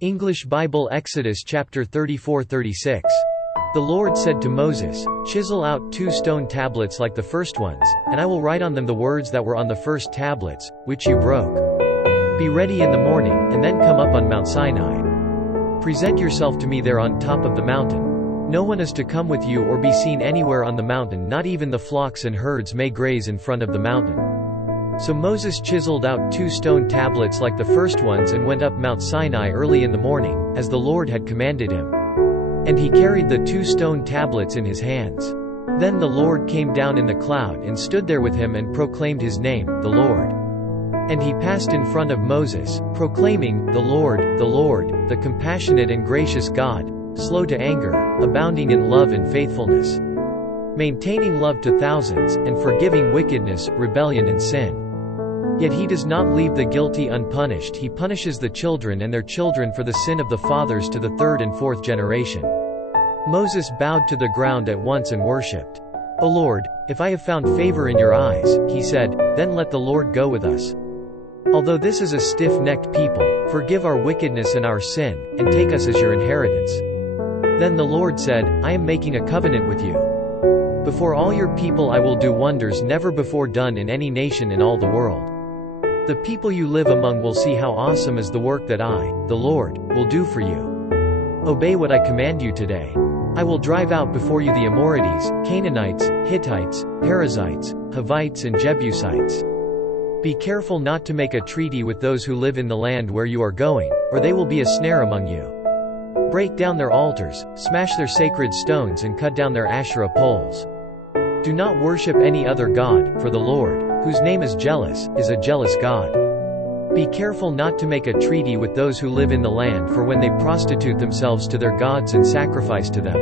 English Bible Exodus chapter 34-36. The Lord said to Moses, "Chisel out 2 stone tablets like the first ones, and I will write on them the words that were on the first tablets, which you broke. Be ready in the morning, and then come up on Mount Sinai. Present yourself to me there on top of the mountain. No one is to come with you or be seen anywhere on the mountain, not even the flocks and herds may graze in front of the mountain." So Moses chiseled out 2 stone tablets like the first ones and went up Mount Sinai early in the morning, as the Lord had commanded him. And he carried the 2 stone tablets in his hands. Then the Lord came down in the cloud and stood there with him and proclaimed his name, the Lord. And he passed in front of Moses, proclaiming, the Lord, the compassionate and gracious God, slow to anger, abounding in love and faithfulness, maintaining love to thousands, and forgiving wickedness, rebellion and sin. Yet he does not leave the guilty unpunished. He punishes the children and their children for the sin of the fathers to the 3rd and 4th generation. Moses bowed to the ground at once and worshipped. "O Lord, if I have found favor in your eyes," he said, "then let the Lord go with us. Although this is a stiff-necked people, forgive our wickedness and our sin, and take us as your inheritance." Then the Lord said, "I am making a covenant with you. Before all your people I will do wonders never before done in any nation in all the world. The people you live among will see how awesome is the work that I, the Lord, will do for you. Obey what I command you today. I will drive out before you the Amorites, Canaanites, Hittites, Perizzites, Hivites and Jebusites. Be careful not to make a treaty with those who live in the land where you are going, or they will be a snare among you. Break down their altars, smash their sacred stones and cut down their Asherah poles. Do not worship any other god, for the Lord, whose name is jealous, is a jealous God. Be careful not to make a treaty with those who live in the land, for when they prostitute themselves to their gods and sacrifice to them,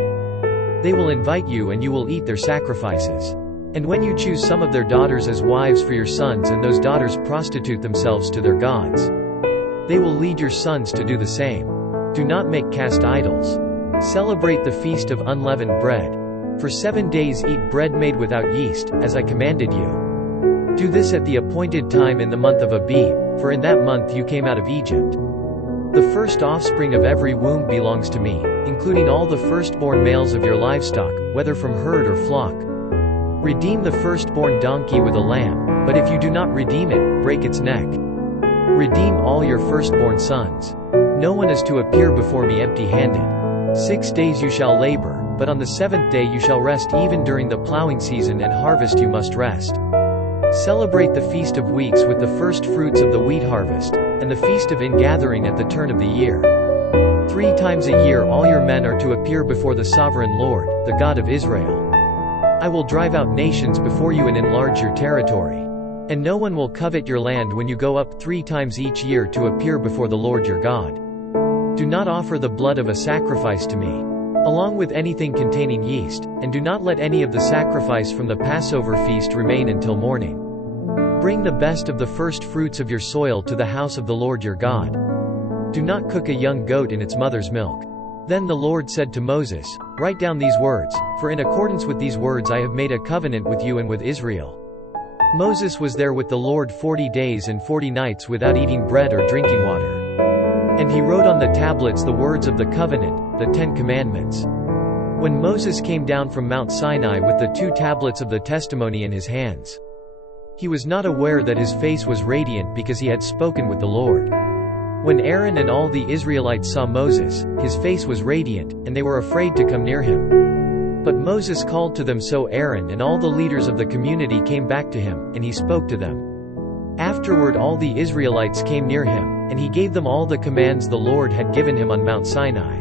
they will invite you and you will eat their sacrifices. And when you choose some of their daughters as wives for your sons and those daughters prostitute themselves to their gods, they will lead your sons to do the same. Do not make cast idols. Celebrate the feast of unleavened bread. For 7 days eat bread made without yeast, as I commanded you. Do this at the appointed time in the month of Abib, for in that month you came out of Egypt. The first offspring of every womb belongs to me, including all the firstborn males of your livestock, whether from herd or flock. Redeem the firstborn donkey with a lamb, but if you do not redeem it, break its neck. Redeem all your firstborn sons. No one is to appear before me empty-handed. 6 days you shall labor, but on the 7th day you shall rest. Even during the plowing season and harvest you must rest. Celebrate the Feast of Weeks with the first fruits of the wheat harvest, and the Feast of Ingathering at the turn of the year. 3 times a year all your men are to appear before the sovereign Lord, the God of Israel. I will drive out nations before you and enlarge your territory. And no one will covet your land when you go up 3 times each year to appear before the Lord your God. Do not offer the blood of a sacrifice to me, along with anything containing yeast, and do not let any of the sacrifice from the Passover feast remain until morning. Bring the best of the first fruits of your soil to the house of the Lord your God. Do not cook a young goat in its mother's milk. Then the Lord said to Moses, "Write down these words, for in accordance with these words I have made a covenant with you and with Israel." Moses was there with the Lord 40 days and 40 nights without eating bread or drinking water. And he wrote on the tablets the words of the covenant, the 10 commandments. When Moses came down from Mount Sinai with the 2 tablets of the testimony in his hands, he was not aware that his face was radiant because he had spoken with the Lord. When Aaron and all the Israelites saw Moses, his face was radiant, and they were afraid to come near him. But Moses called to them, so Aaron and all the leaders of the community came back to him, and he spoke to them. Afterward all the Israelites came near him, and he gave them all the commands the Lord had given him on Mount Sinai.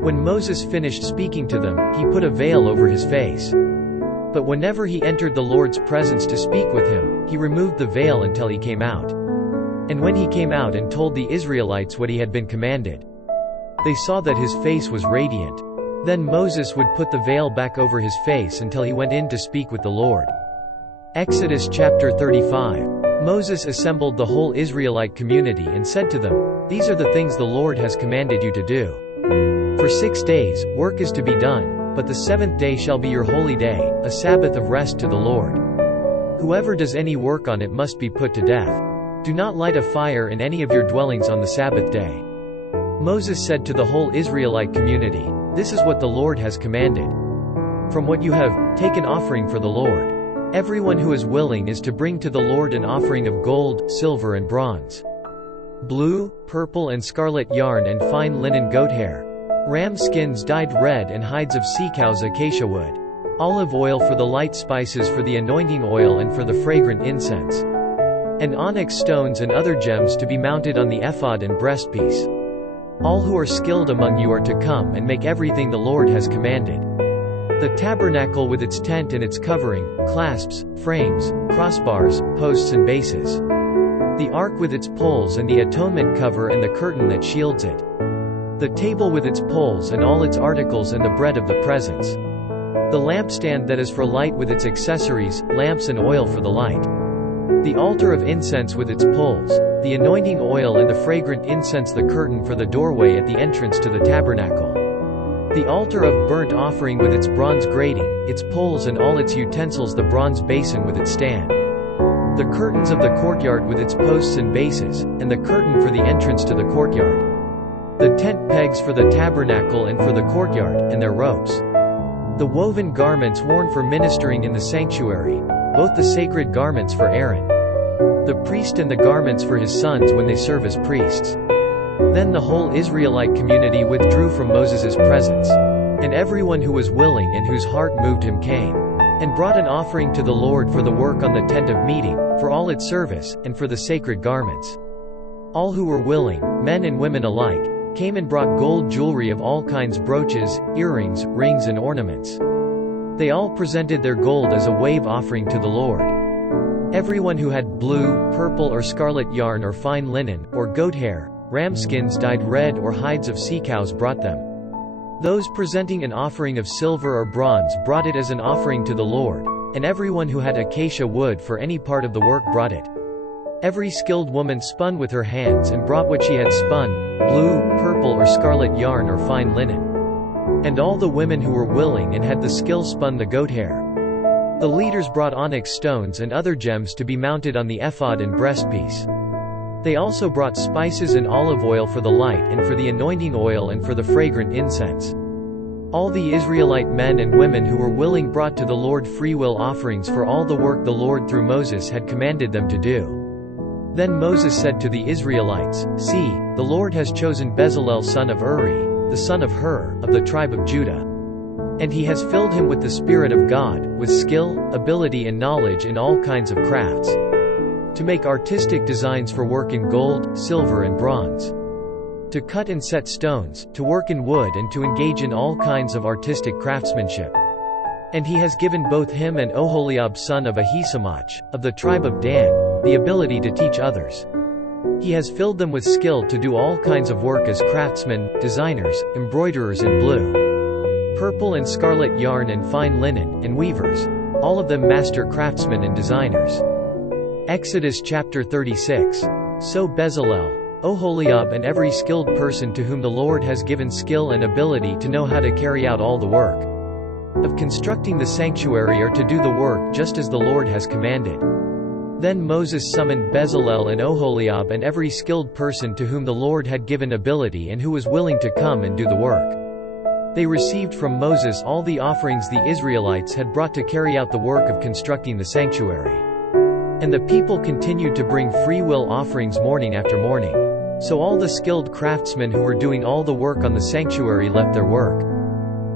When Moses finished speaking to them, he put a veil over his face. But whenever he entered the Lord's presence to speak with him, he removed the veil until he came out. And when he came out and told the Israelites what he had been commanded, they saw that his face was radiant. Then Moses would put the veil back over his face until he went in to speak with the Lord. Exodus chapter 35. Moses assembled the whole Israelite community and said to them, "These are the things the Lord has commanded you to do. For 6 days, work is to be done, but the 7th day shall be your holy day, a Sabbath of rest to the Lord. Whoever does any work on it must be put to death. Do not light a fire in any of your dwellings on the Sabbath day. Moses said to the whole Israelite community, "This is what the Lord has commanded. From what you have, take an offering for the Lord. Everyone who is willing is to bring to the Lord an offering of gold, silver and bronze, blue, purple and scarlet yarn and fine linen goat hair, ram skins dyed red and hides of sea cows acacia wood, olive oil for the light spices for the anointing oil and for the fragrant incense, and onyx stones and other gems to be mounted on the ephod and breastpiece. All who are skilled among you are to come and make everything the Lord has commanded. The tabernacle with its tent and its covering, clasps, frames, crossbars, posts and bases. The ark with its poles and the atonement cover and the curtain that shields it. The table with its poles and all its articles and the bread of the presence. The lampstand that is for light with its accessories, lamps and oil for the light. The altar of incense with its poles, the anointing oil and the fragrant incense, the curtain for the doorway at the entrance to the tabernacle. The altar of burnt offering with its bronze grating, its poles and all its utensils, the bronze basin with its stand. The curtains of the courtyard with its posts and bases, and the curtain for the entrance to the courtyard. The tent pegs for the tabernacle and for the courtyard, and their ropes. The woven garments worn for ministering in the sanctuary, both the sacred garments for Aaron, the priest, and the garments for his sons when they serve as priests. Then the whole Israelite community withdrew from Moses' presence. And everyone who was willing and whose heart moved him came, and brought an offering to the Lord for the work on the tent of meeting, for all its service, and for the sacred garments. All who were willing, men and women alike, came and brought gold jewelry of all kinds, brooches, earrings, rings and ornaments. They all presented their gold as a wave offering to the Lord. Everyone who had blue, purple or scarlet yarn or fine linen, or goat hair, ram skins dyed red or hides of sea cows brought them. Those presenting an offering of silver or bronze brought it as an offering to the Lord, and everyone who had acacia wood for any part of the work brought it. Every skilled woman spun with her hands and brought what she had spun, blue, purple or scarlet yarn or fine linen. And all the women who were willing and had the skill spun the goat hair. The leaders brought onyx stones and other gems to be mounted on the ephod and breastpiece. They also brought spices and olive oil for the light and for the anointing oil and for the fragrant incense. All the Israelite men and women who were willing brought to the Lord freewill offerings for all the work the Lord through Moses had commanded them to do. Then Moses said to the Israelites, "See, the Lord has chosen Bezalel son of Uri, the son of Hur, of the tribe of Judah. And he has filled him with the Spirit of God, with skill, ability and knowledge in all kinds of crafts, to make artistic designs for work in gold, silver and bronze, to cut and set stones, to work in wood and to engage in all kinds of artistic craftsmanship. And he has given both him and Oholiab son of Ahisamach, of the tribe of Dan, the ability to teach others. He has filled them with skill to do all kinds of work as craftsmen, designers, embroiderers in blue, purple and scarlet yarn and fine linen, and weavers, all of them master craftsmen and designers." Exodus chapter 36. So Bezalel, Oholiab and every skilled person to whom the Lord has given skill and ability to know how to carry out all the work of constructing the sanctuary are to do the work just as the Lord has commanded. Then Moses summoned Bezalel and Oholiab and every skilled person to whom the Lord had given ability and who was willing to come and do the work. They received from Moses all the offerings the Israelites had brought to carry out the work of constructing the sanctuary. And the people continued to bring free will offerings morning after morning. So all the skilled craftsmen who were doing all the work on the sanctuary left their work,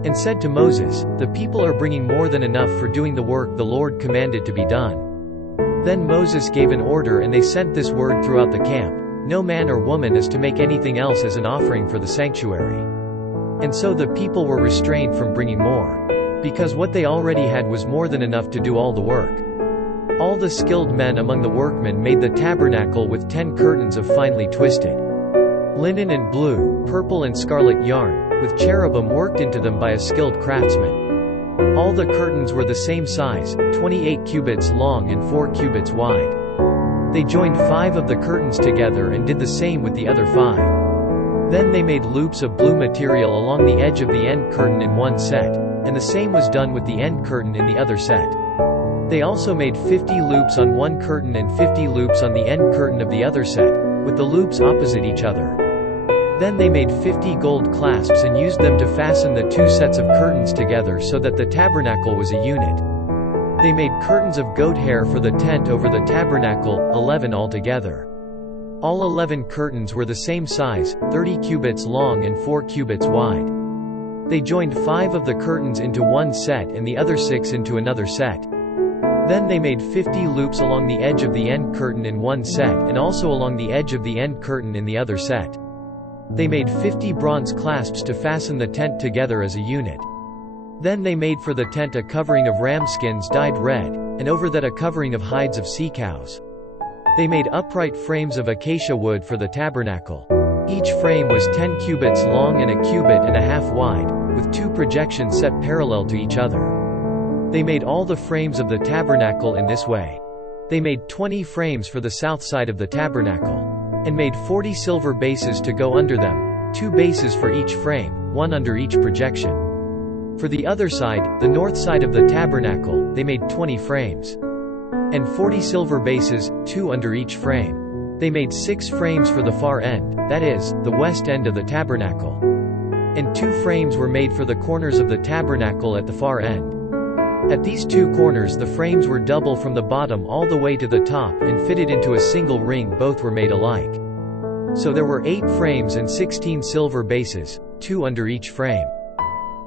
and said to Moses, "The people are bringing more than enough for doing the work the Lord commanded to be done." Then Moses gave an order and they sent this word throughout the camp: "No man or woman is to make anything else as an offering for the sanctuary." And so the people were restrained from bringing more, because what they already had was more than enough to do all the work. All the skilled men among the workmen made the tabernacle with 10 curtains of finely twisted linen and blue, purple and scarlet yarn, with cherubim worked into them by a skilled craftsman. All the curtains were the same size, 28 cubits long and 4 cubits wide. They joined 5 of the curtains together and did the same with the other 5. Then they made loops of blue material along the edge of the end curtain in one set, and the same was done with the end curtain in the other set. They also made 50 loops on one curtain and 50 loops on the end curtain of the other set, with the loops opposite each other. Then they made 50 gold clasps and used them to fasten the 2 sets of curtains together so that the tabernacle was a unit. They made curtains of goat hair for the tent over the tabernacle, 11 altogether. All 11 curtains were the same size, 30 cubits long and 4 cubits wide. They joined 5 of the curtains into one set and the other 6 into another set. Then they made 50 loops along the edge of the end curtain in one set and also along the edge of the end curtain in the other set. They made 50 bronze clasps to fasten the tent together as a unit. Then they made for the tent a covering of ram skins dyed red, and over that a covering of hides of sea cows. They made upright frames of acacia wood for the tabernacle. Each frame was 10 cubits long and a cubit and a half wide, with 2 projections set parallel to each other. They made all the frames of the tabernacle in this way. They made 20 frames for the south side of the tabernacle, and made 40 silver bases to go under them, 2 bases for each frame, 1 under each projection. For the other side, the north side of the tabernacle, they made 20 frames, and 40 silver bases, 2 under each frame. They made 6 frames for the far end, that is, the west end of the tabernacle. And 2 frames were made for the corners of the tabernacle at the far end. At these 2 corners the frames were double from the bottom all the way to the top and fitted into a single ring. Both were made alike. So there were 8 frames and 16 silver bases, 2 under each frame.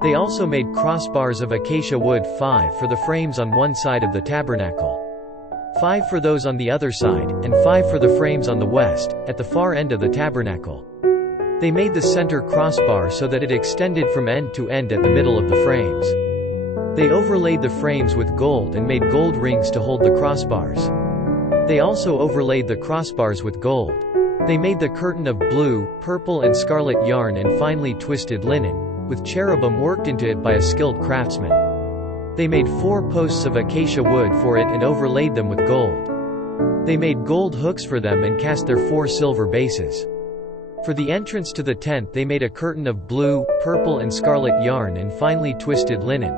They also made crossbars of acacia wood, 5 for the frames on one side of the tabernacle, 5 for those on the other side, and 5 for the frames on the west, at the far end of the tabernacle. They made the center crossbar so that it extended from end to end at the middle of the frames. They overlaid the frames with gold and made gold rings to hold the crossbars. They also overlaid the crossbars with gold. They made the curtain of blue, purple and scarlet yarn and finely twisted linen, with cherubim worked into it by a skilled craftsman. They made 4 posts of acacia wood for it and overlaid them with gold. They made gold hooks for them and cast their 4 silver bases. For the entrance to the tent they made a curtain of blue, purple and scarlet yarn and finely twisted linen,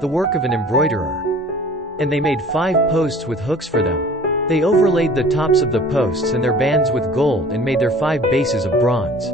the work of an embroiderer. And they made 5 posts with hooks for them. They overlaid the tops of the posts and their bands with gold and made their 5 bases of bronze.